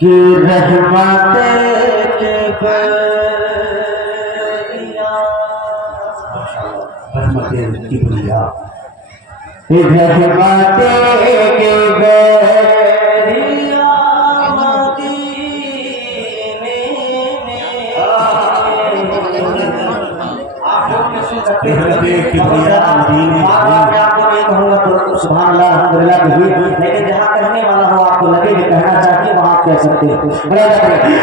कि रहमत के बरिया रहमत की बरिया रहमत के बरिया मदीने में सुभान अल्लाह अल्हम्दुलिल्लाह कहिए, लेकिन जहाँ कहने वाला हो आपको लगे कि कहना चाहिए वहाँ कह सकते हैं।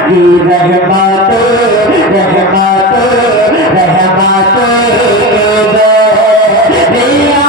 कि रहमत रहमत रहमत बरिया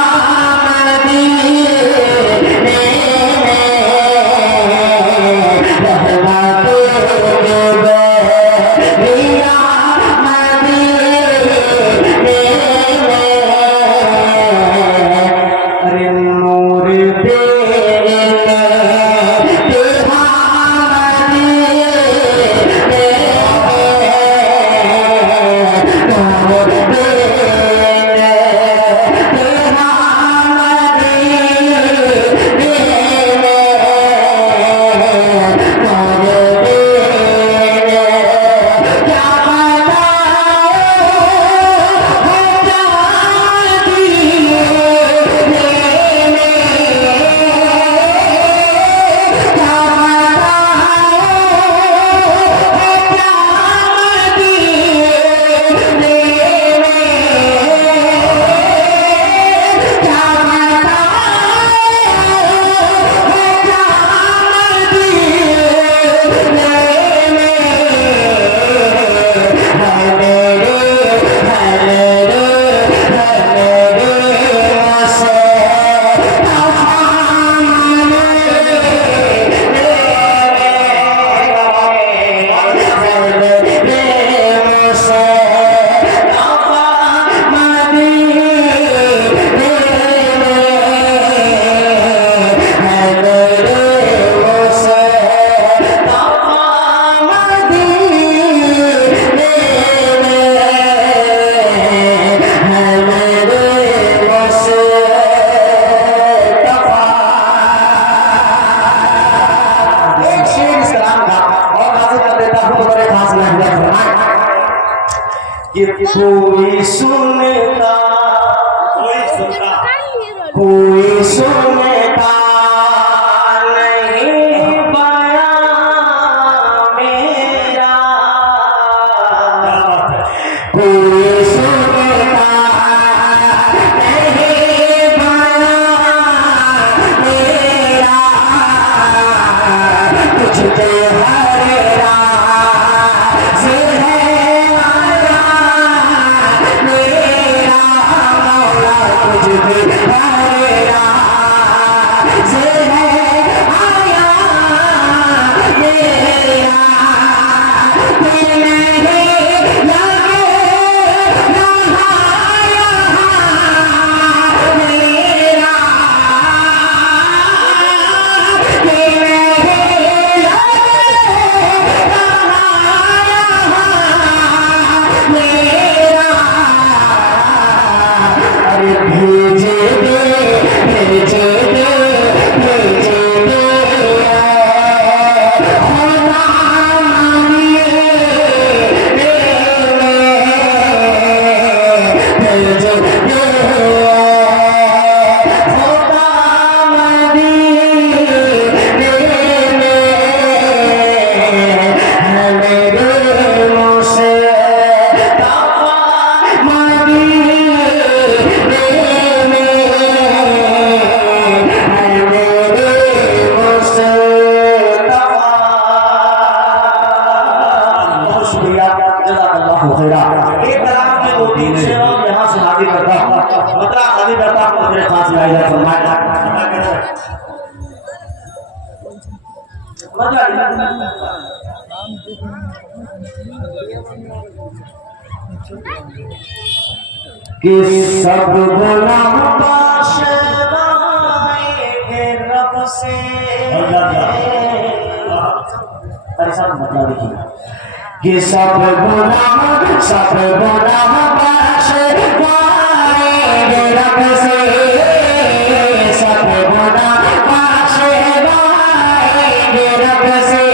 कोई सुनता कोई सुनता नहीं बयां मेरा, कोई सुनता नहीं बयां मेरा, तुझको हर राज है कि सब गुलाम बाशवाए रब से, मतलब देखिए कि सब गुलाम बाशवाए रब से, सब गुलाम बाशवाए रब से।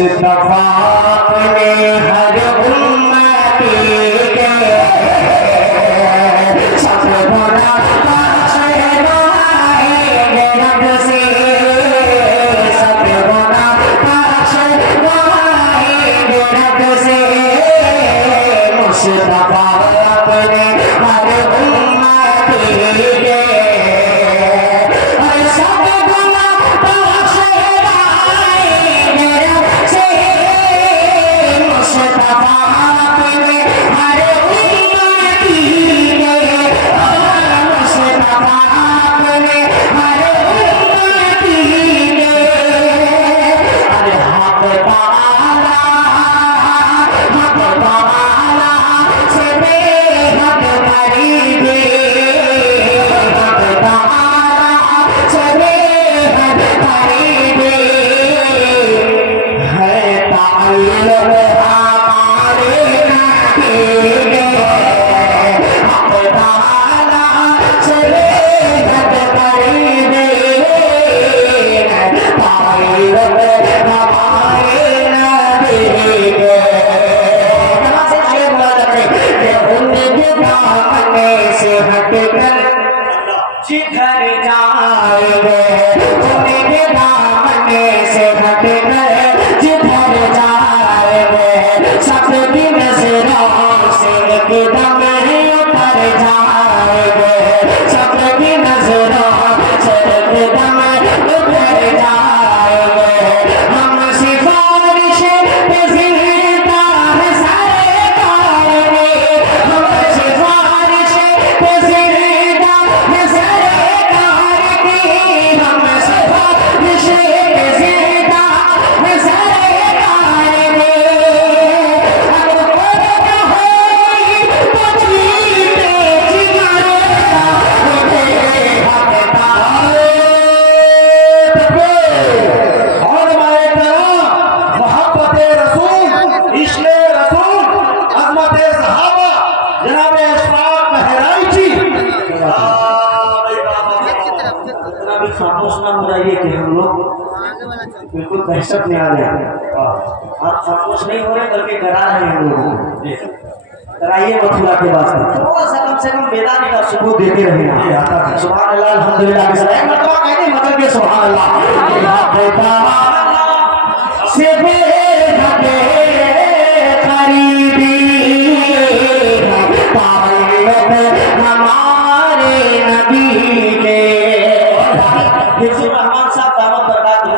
मुस्तफा ने हर उम्मती के सब गुनाह बख्शवाएंगे रब से, सब गुनाह बख्शवाएंगे रब से। मुस्तफा ने हर उम्मती के सब गुनाह बख्शवाएंगे रब से। मुस्तफा ने हर उम्मती के, मुस्तफा ने हर उम्मती के। अरे हक ताला से बेहद करीबी, हक ताला से बेहद करीबी है ताल्लुक़ हमारे नबी के। हक ताला से बेहद करीबी है ताल्लुक़ हमारे नबी के। नमाज़ शेर वाले के उनके दामने से हटकर जिधर जाएंगे, उनके दामने से हटकर जिधर जाएंगे, सबकी नज़रों से एकदम उतर जाएंगे, सबकी नज़रों से एकदम उतर जाएंगे। हम सिफारिश पे जिंदा है सरकार ने, हम सिफारिश पे जिंदा है सरकार की, हम सिफारिश पे जिंदा है सरकार ने। अगर कोई होगी तो जीते जी मरेगा मुझे हक ताला। और हमारे तरह मोहब्बत रसूल, इश्क़ रसूल, अज़मत सहाबा, जनाब अशफाक बहराइची। इतना भी खामोश ना हो जाइए कि हम लोग बिल्कुल दहशत में आ जाए। आप खामोश नहीं हो रहे बल्कि डरा रहे हैं हम लोगों को। डराइए मथुरा के बाद थोड़ा सा कम से कम बेदारी का सबूत देते रहे। सुभान अल्लाह, अल्हम्दुलिल्लाह के साथ एक मरतबा कहने मतलब के सुभान अल्लाह से बेहद करीबी ताल्लुक़ हमारे नबी के। हिफ्ज़ुर रहमान साहब दामद बरकातहू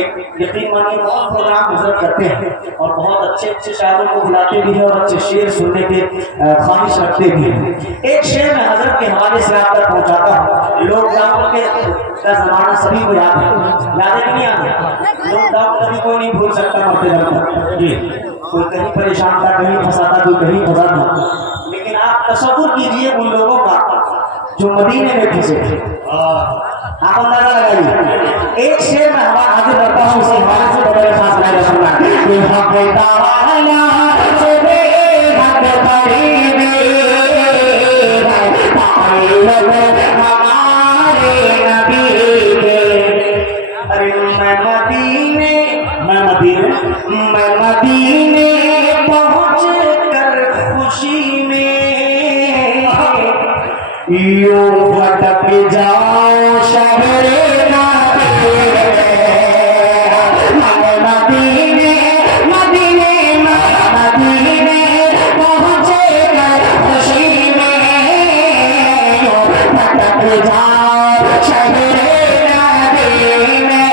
एक यकीन मानिए बहुत प्रोग्राम गुजर करते हैं और बहुत अच्छे अच्छे शायरों को बुलाते भी हैं और अच्छे शेर सुनने के ख्वाहिश रखते भी हैं। एक शेर मैं हजरत के हवाले से आप तक पहुंचाता हूँ। लॉकडाउन के का जमाना सभी को याद है, याद है कि नहीं याद है? लॉकडाउन कभी कोई नहीं भूल सकता मरते दम तक। जी, कोई कहीं परेशान था, कहीं फंसा था, कोई कहीं फंसा था। लेकिन आप तसव्वुर कीजिए उन लोगों का जो मदीने में फंसे थे। आप अंदाजा लगाइए। एक शेर में हमारा आगे बढ़ता हूँ, उसी हवाले से बदल खास लाइन सुनना कि हक ताला से बेहद करीबी है ताल्लुक़ हमारे नबी के। अरे मैं मदीने पहुँच कर खुशी में यूं भटक जाओ शहरे मदीने पहुँचे कर खुशी में यूं भटक जाओ शहरे मदीने।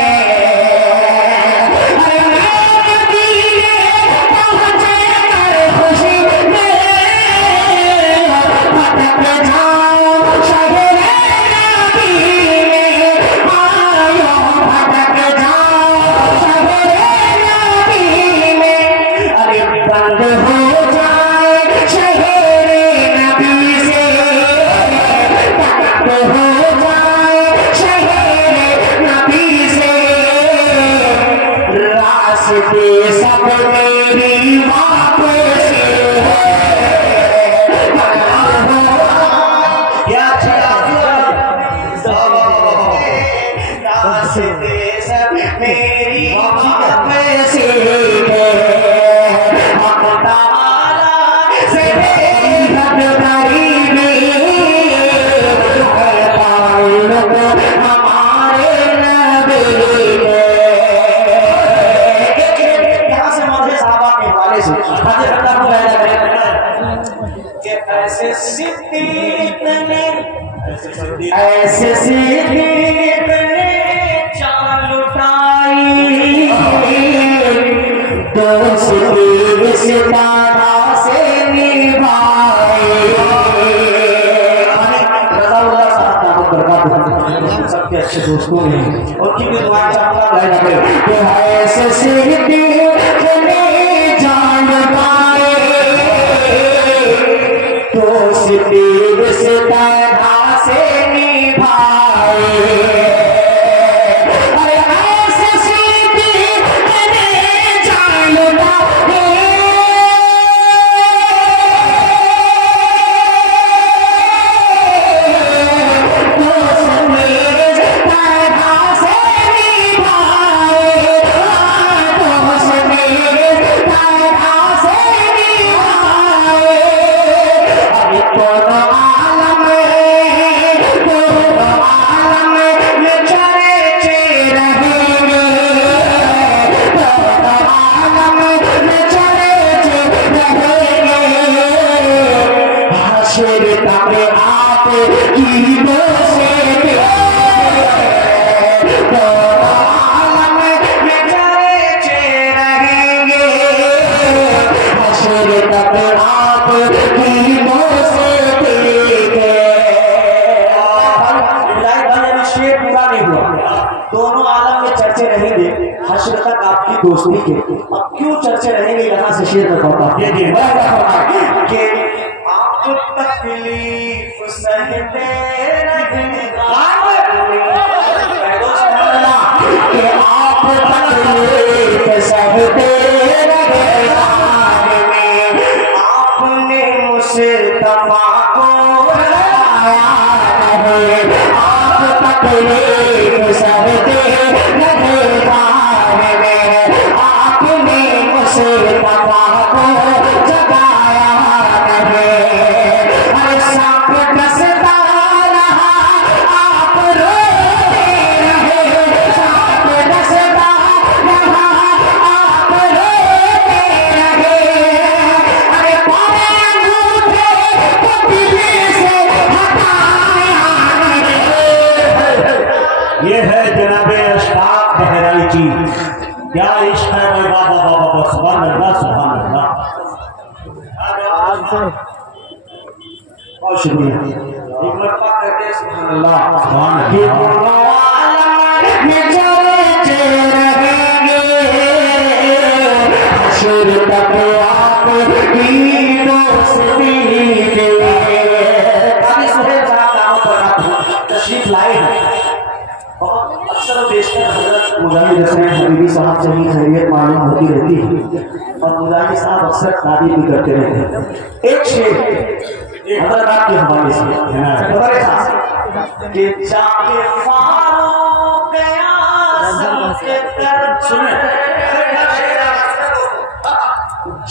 अरे मदीने पहुँचे कर खुशी में भटक जाओ शहरे मदीने। आयो भटक जाओ शहरे मदीने। अरे बंद हो जाए शहरे नबी से, बंद हो जाए शहरे नबी से। रास्ते सब मेरी वापसी है। क्या रास्ते सब मेरी वापसी दोस्तों ने उनकी भी दुआएं चाहूंगा कि ऐसे सीधी चले जान पाए तो सिद्दीक से तरह से निभाए दोनों आलम में चर्चे रहेंगे हश्र तक आपकी दोस्ती के। अब क्यों चर्चे रहेंगे यहाँ से शेर में कहता कि आपको तकलीफ सहते रहेंगे कि आप तकलीफ सहते रहेंगे आपने मुस्तफा को आप तकलीफ सहते रहेगा आपने मुस्तफा को जगाया हर सांप डसता रहा आप रोते रहे सांप डसता रहा आप रोते रहे अरे पाए अंगूठे को दिल से हटाया ये है जनाबे अशफाक बहराइची। क्या इश्क है भाई, बाबा बाबा सुभान अल्लाह सुभान अल्लाह। बहुत शुक्रिया एक मरतबा करके सुभान अल्लाह सुभान कि अल्लाह। में चलते रहेंगे हश्र तक आपकी दोस्ती के। काफी सुहेल साहब नामों पर आप तशरीफ लाए हैं। बहुत अक्सर बेशतर हजरत मुजाहिद हसन हबीबी साहब से ही खैरियत मालूम होती रहती है और मुजाहिद साहब अक्सर तारीफ भी करते रहते हैं। एक शेर हजरत आपके हवाले से हमारे साथ कि जाके फारूक आज़म के दर सुने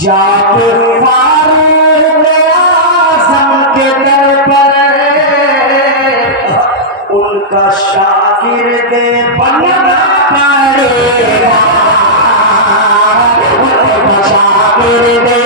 जाके फारूक आज़म के दर पर उनका शागिर्द बनना पड़ेगा उनका शागिर्द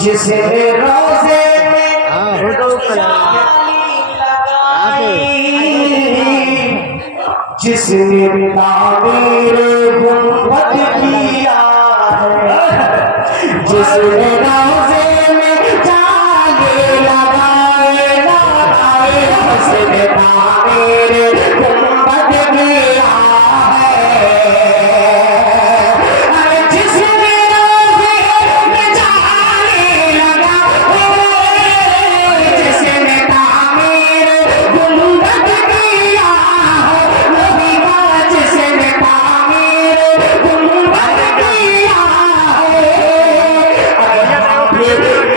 जिसने रोजे में जाली लगाई, जिसने तामीर गुंबद किया है, जिसने रोजे में जाली लगाए, जिसने तामीर गुंबद किया है, जिसने रोजे में जाली लगाए, जिसने तामीर गुंबद किया है, नबी का जिसने तामीर गुंबद किया है,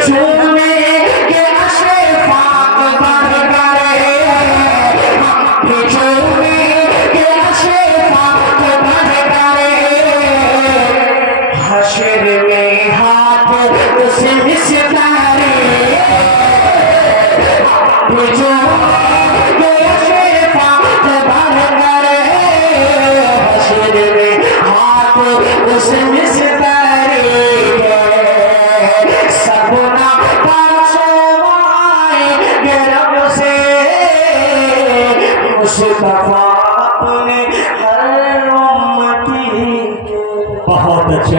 झूमे के अशफाक बढ़ गए, झूमे के अशफाक बढ़ गए, हश्र में हाथ उस सितारे, झूमे के अशफाक बढ़ गए, हश्र में हाथ उस सितारे, सपना पाशवाए गिरब से, मुस्तफा अपने हर उम्मती के। बहुत अच्छे